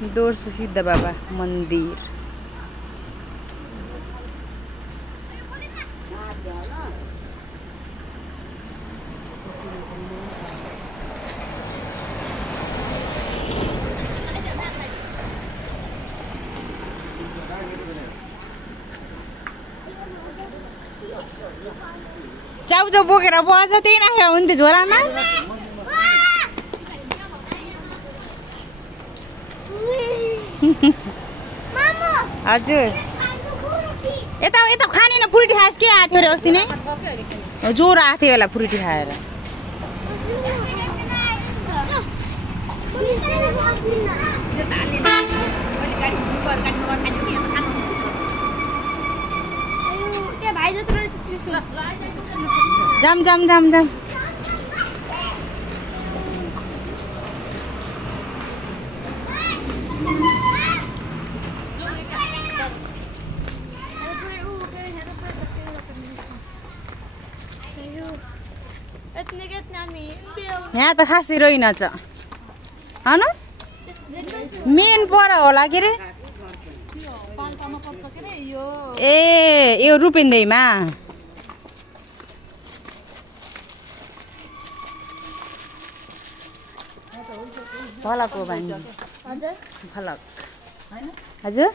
दोर्सु सिद्ध बाबा मन्दिर। चाउचाउ बोकेर बज त्यही राखेको हुन्थ्यो झोलामा। हजुर यता यता खानेन फ्रुटी खाएस के आएको थियो अरे अस्ति नै ज्वरो आएको थियो होला फ्रुटी खाएर। जाम जाम जाम जाम यहाँ त खासै रहेनछ हैन मेन पर होला के रे ए यो रूपेन्देहीमा फलक हो भान्जी फलक हजुर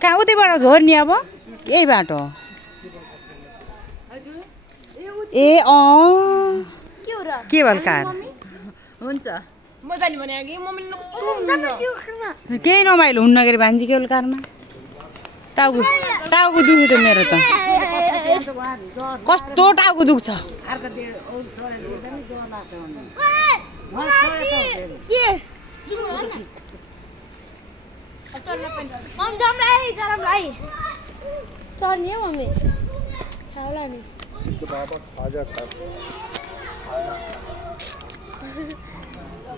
कहाँ उतैबाट झोर्ने अब यही बाटो ए केवल कार हुन्छ मजाले भने कि केही रमाइलो हुन्न के अरे भान्जी केवल कारमा टाउको टाउको दुख्यो त मेरो त कस्तो टाउको दुख्छ चढ्ने हो मम्मी खाउला नि सिद्ध बाबा खाजा खा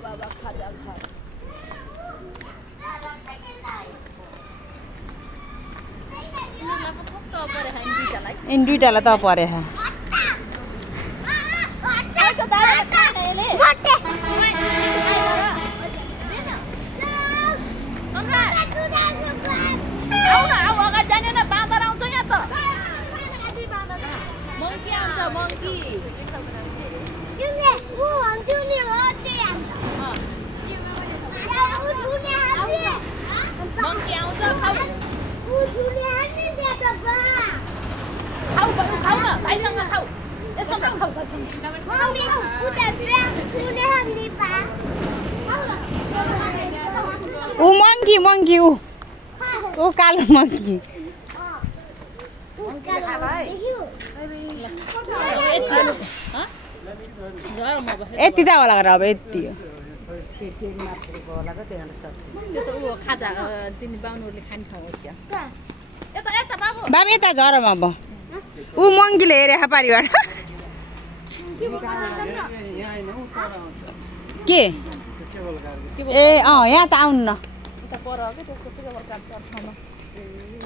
बाबा खाजा खा इन दुईटालाई त परे ऊ मंकी मंकी ऊ कालो मंकी यति त होला अब यति हो बाबा यता झरम अब ऊ मंकीले हेरे पारिबाट के ए यहाँ त आउनु न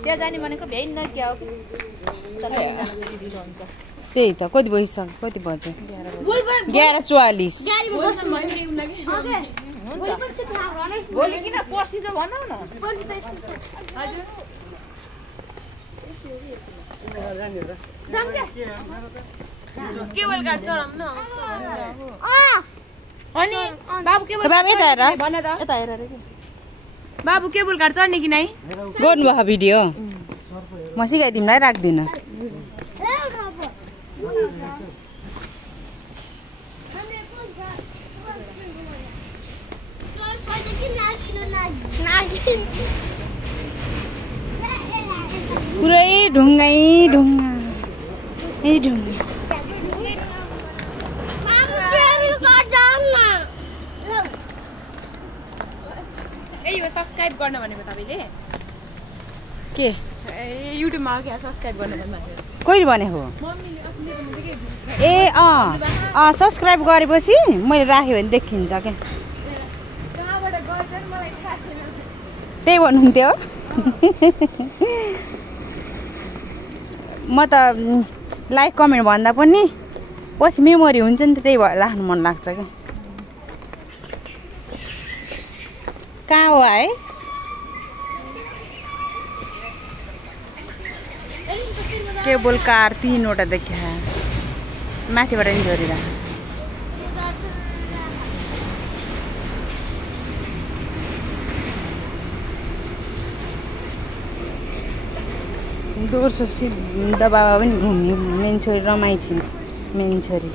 त्यहाँ जाने भनेको भ्याइन न क्या हो त्यही त कति बजिसक्यो कति बज्यो 11:44 भोलि किन पर्सि जो भनौ न केवल गाड चढाउँ न अनि बाबु केवल बाबु यता हेर भन त यता हेर रे बाबु केबल कार चढ्ने कि नै गर्नु भयो भिडियो म सिकाइदिमलाई राख्दिन पुरै ढुङ्गै ढुङ्गा ए ढुङ्गा ए यो सब्स्क्राइब गर्न भनेको तपाईले के युट्युबमा के सब्स्क्राइब गर्नु भन्नु कहिले भनेको मम्मीले अस्ति भनेको ए सब्स्क्राइब गरेपछि मैले राखेँ भने देखिन्छ क्या कहाँबाट गर्छ मलाई थाहा छैन त्यही भन्नुहुन्थ्यो म त लाइक कमेन्ट भन्दा पनि पछि मेमोरी हुन्छ नि त त्यही भएर राख्नु मन लाग्छ क्या कहाँ हो है केबल कार 3वटा देखा माथिबाट नि झरिरहेको दोर्सो सिद्ध बाबा पनि घुम्यो मेन छोरी रमाइ छिन् मेन छोरी